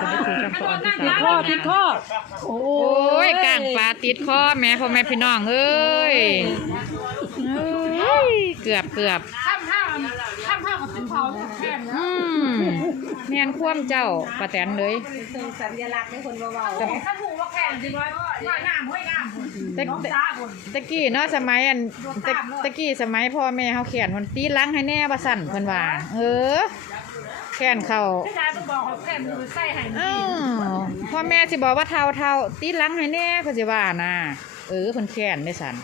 คุณได้คุยช่องปอที่สามข้อติดข้อโอ้โอ้ยกางปลาติดคอแม่พ่อแม่พี่น้องเอ้ยเอ้ยเกือบเกือบข้ามห้าข้ามห้ากับเป็นเผาแค่นะอืมแม่นคว่ำเจ้าป้าแตนเลยสัญลักษณ์ให้คนเบาแต่ถ้าถูกว่าแค่จริงว่าว่าน้ำห้วยน้ำต่น้องแต่จ้าคนตะกี้เนาะสมัยอันตะกี้สมัยพ่อแม่เฮาเขียนคนตีหลังให้แน่ว่าสั่นเพิ่นว่า เออ แขนเขาพี่ชายต้องบอกเขาแค่มือใส่ให้อ้าวพ่อแม่สิบอกว่าเท่าเท่าตีหลังให้แน่เพิ่นสิว่านะเออเพิ่นแขนได้สั่น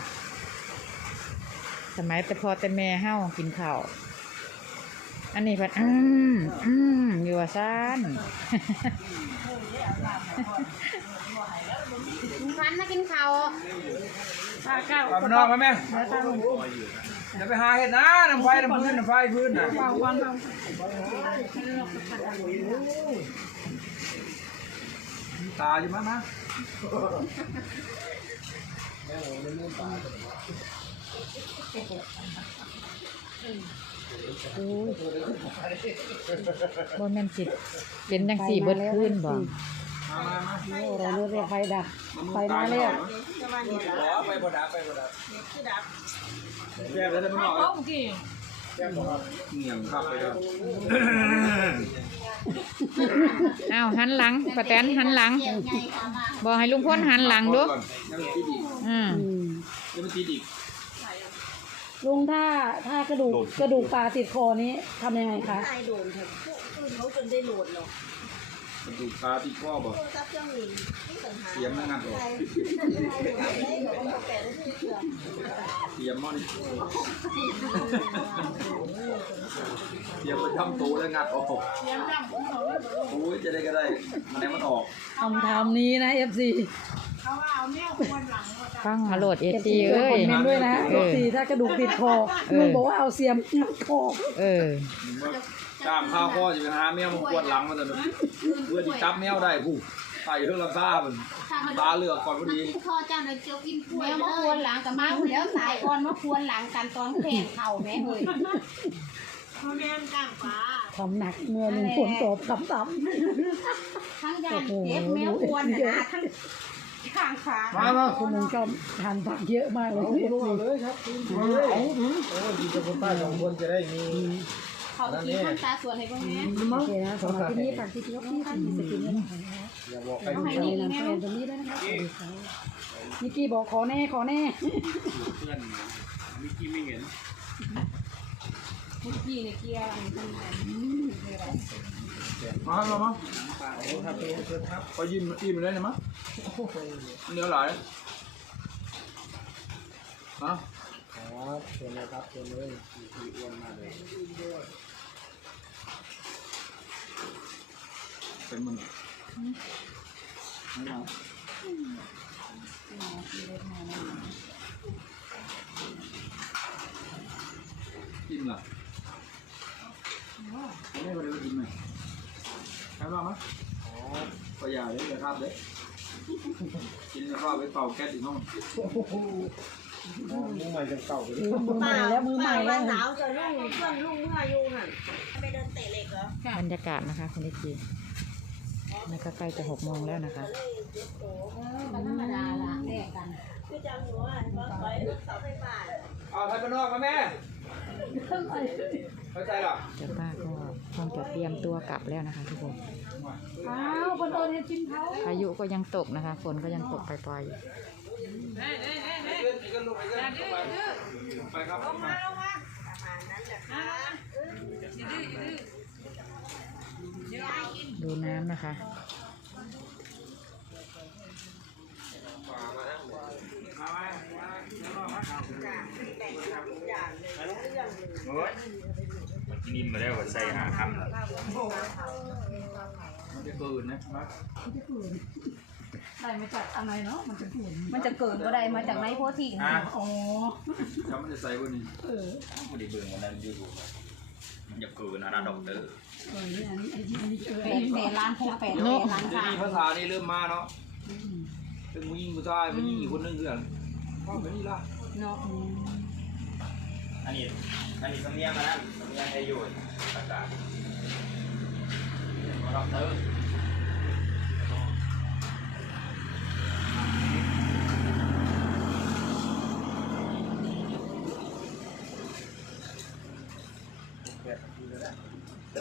สมัยแต่พ่อแต่แม่เฮากินข้าวอันนี้เพิ่นอืมอืมอยู่ว่าซั่นๆพันมากินข้าว ข้าข้าวเอาไปนอกมาแม่อย่าไปหาเห็ดนะน้ำไฟน้ำพื้นน้ำไฟพื้นน่ะเบาวันเบาตาอยู่มั้งนะบ่แม่นสิเป็นจังสี่เบิดคืนบ่มามามาโห เราเรียกไฟดับไฟมาเลยอะไปบ่ดับไปบ่ดับแย่แล้วได้ไม่นอกเขาเมื่อกเหนียงขับไปแล้วอ้าวหันหลังป้าแตนหันหลัง บอกให้ลุงพลหันหลังดูอืมยังมันตีดีกลุงถ้าถ้ากระดูกกระดูกปลาติดคอนี้ทำยังไงคะตายโดนเถอะพวกอื่นเขาจนได้โหลดหรอก ดูตาตีข้อบ่ซับเครื่อบินที่เสียมนั่นงัดออกเสียมมอนี่เสียมไปทำโตแล้วงัดออกเสียงดังเขาโอ้ยจะได้ก็ได้มันได้มันออกคำถามนี้นะเขาว่าเอาแมวควนหลังเขาจะฟังมาโหลดเอ FC ซีช่วยเอ้คอยมเมนต์ด้วยนะเออ FC ถ้ากระดูกติดคอเออลุงบอกว่าเอาเสียมงัดคอเออ ตามข้าวข้อจะไปหาแมวมันกวนหลังมันจะเพื่อที่จับแมวได้ผู้ใส่เครื่องรับซ่ามันตาเลือกก่อนพอดีคอเจ้าเลยเจียวกินกล้วยแมวมาควรหลังกับมาแล้วสายอ่อนมาควรหลังกันตอนแข่งเข่าแม่เฮ้ยเขาแม่นกลางฟ้าทำหนักเมื่อลุงฝนตอบคำถามทั้งยานเจ็บแมวควรนะทั้งข้างขามามาคุณลุงชอบทานผักเยอะมากเลย FC เลยครับเอาถึงโอ้ยดีกับคนใต้สองคนจะได้มี เขากินคนตาสวนให้พวกนี้โอเคนะสำหรับที่นี้ฝากที่ที่ที่ที่สกินด้วยนะคะอย่าบอกใครให้ดีนะแฟนตรงนี้ด้วยนะคะนิกกี้บอกขอแน่ขอแน่เพื่อนมิกกี้ไม่เห็นมื่อกี้เนี่ยเกียร์อะไรกันมาครับมาพอยิ้มยิ้มเลยนะมั้งเนื้อหลายฮะ ครับเชิญเลยครับเชิญเลยอ้วนมากเลยเป็นมันไม่เอากินล่ะไม่ได้ไปเลยกินไหมใครบ้างมั้ยอ๋อก็อย่าเลยอย่าทำเลยกินแล้วก็ไปเป่าแก๊สอีกห้อง มุ้งใหม่จะเก่าเลยมือใหม่แล้วมือใหม่แล้วหนาวจะลุงเพื่อนลุงเมื่ออยุงอะไปเดินเตะเหล็กเหรอบรรยากาศนะคะคุณนิจีนี่ก็ใกล้จะหกโมงแล้วนะคะธรรมดาละแลกกันคือจังหัวก็คอยเสาไฟฟ้าเอาใครไปนนอกมาแม่เข้าใจหรอเจ้าป้าก็คงจะเตรียมตัวกลับแล้วนะคะทุกคนอ้าวคนโอนให้กินเขาพายุก็ยังตกนะคะ ฝนก็ยังตกปล่อยๆ อยู่ไปครับมาดูน้ำนะคะนิ่มมาแล้วก็ใส่หาคำแล้วมันจะเกินนะมา ได้มาจากอะไรเนาะมันจะผุนมันจะเกิดก็ได้มาจากไม้โพธิอะอ๋อแล้วมันจะใส่บนนี้เออไม่ได้เบิ่งวันนั้นยูทูบมันจะเกินนะนะด็อกเตอร์เออนี่อันนี้อันนี้อันนี้เออแปดแปดล้านหกแปดแปดล้านเดี๋ยวค่ะนี้ภาษานี่เริ่มมาเนาะเป็นผู้หญิงผู้ชายผู้หญิงอีกคนนึงเพื่อนพ่อไปนี่ละเนาะอันนี้อันนี้สำเนียงมานะสำเนียงไทยอยู่ภาษาด็อกเตอร์ ไ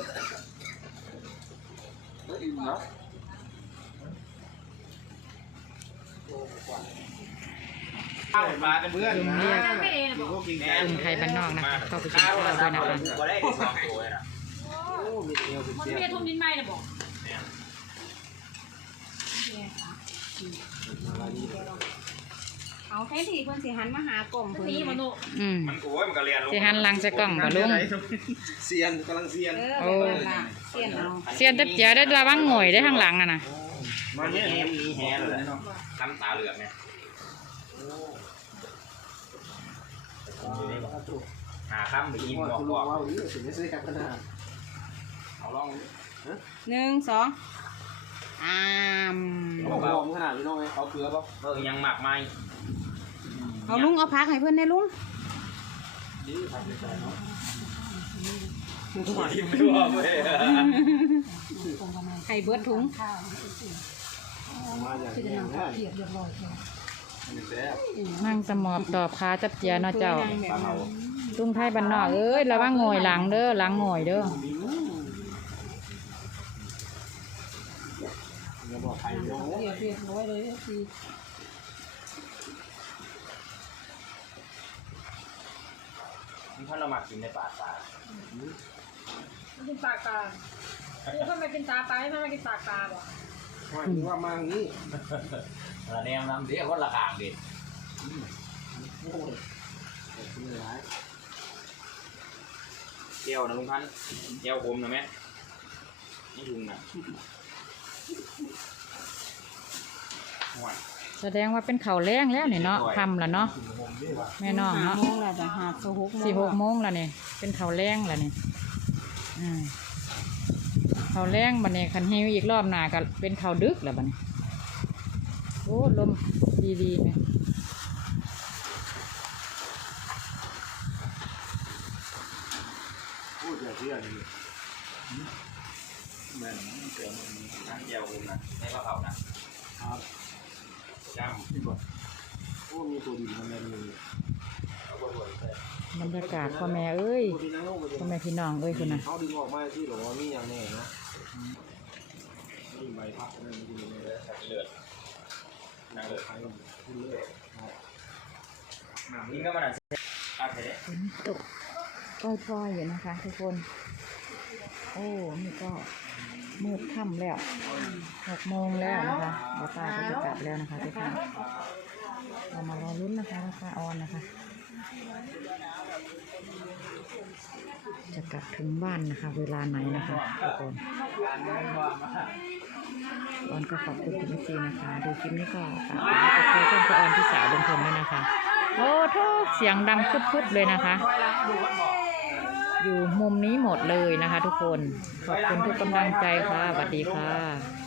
ม่าเป็นเพื่อนนะกินงไทยบ้านนอกนะก็เข้ไปกินข้าวด้วยนะครัวมันเมียทุ่มดินไม้นะบอกาแท้ที่เพิ่นสิหันมาหากล่องเพิ่นนี่มันโนอืมมันโอ้ยมันก็เรียนสิหันหลังใส่กล้องบ่ลุงเซียนกำลังเซียนเออโอ้แบบนั้นล่ะเสียนเอาเสียนแต่เจียได้ระวังหงอยได้ข้างหลังอะนะมันเนี่ยมีมีแฮเลยทำตาเหลือกเนี่ยหาข้ามไปกินว่าบอกคุณบรู้อกว่าวันนี้ถึงได้ซื้อกับขนาดเอาลองหนึ่งสองอ้ามเขาลองขนาดนี้น้องไงเขาเกลือป่ะเออยังหมักไหม เอาลุงเอาพักให้เพิ่นได้ลุงดีทำใจเนาะมาที่ไม่ว่าเว้ยไข่เบิดถุงมาอย่างนี้นะมันแซ่บนั่งสมอบตอบค้าจับเจียเนาะเจ้าปลาเผาลุงไทยบ้านนอกเอ้ยระวังหงอยหลังเด้อหลังหงอยเด้ออย่าบอกใครน้องเรียบเรียบร้อยเลย สิมันถ้าเราหมักกินในป่าตามันกินปากตาคือถ้ามากินตาไปถ้ามากินปากตาบอกว่านี่ว่ามางี้เราแนวน้ำเดี๋ยวคนละข้างดิโอ้ยคุณร้ายเจียวนะลุงพันธุ์เจียวคมนะแม่นี่ลุงนะห่วย แสดงว่าเป็นเขาวแรงแล้วนี่เนาะทำละเนาะแม่น้องเนาะโมงแล้วจะหาโซฮกสี่หกโมงแล้วนี่เป็นเขาวแรงแล้วนี่อืมเขาวแรงบัดนี้คันหิวอีกรอบหน้าก็เป็นเขาวดึกแล้วบัดนี้โอ้ลมดีๆเนี่ยพูดอย่างที่อันนี้แม่นเจียวทั้งเจียวคมนะในกระเพรานะครับ จ้ำที่บอกโอ้มีตัวดินทำไมมีเอาบนๆเลยบรรยากาศพ่อแม่เอ้ยตัวดินนั่งลงไปพ่อแม่พี่น้องเอ้ยคุณนะเขาดึงออกมาที่หรอว่ามีอย่างแน่นะนี่ใบพัดนั่นมันอยู่ในสับเลือดนั่งเลยไข่คุณเลือดนี่ก็มันอะตัดไปเลยฝนตกปล่อยๆอยู่นะคะ ทุกคน โอ้นี่ก็ มืดค่ำแล้วหกโมงแล้วนะคะเดี๋ยวตาก็จะกลับแล้วนะคะทุกคนเรามารอลุ้นนะคะว่าป้าออนนะคะ จะกลับถึงบ้านนะคะ เวลาไหนนะคะทุกคนออนก็ขอบคุณคุณซีนะคะ ดูคลิปนี้ก็ฝากกดไลค์กดแชร์ช่องป้าออนที่สาวลงพลด้วยนะคะ โอ้โทษเสียงดังพึบๆเลยนะคะ อยู่มุมนี้หมดเลยนะคะ ทุกคน ขอบคุณทุกกำลังใจค่ะสวัสดีค่ะ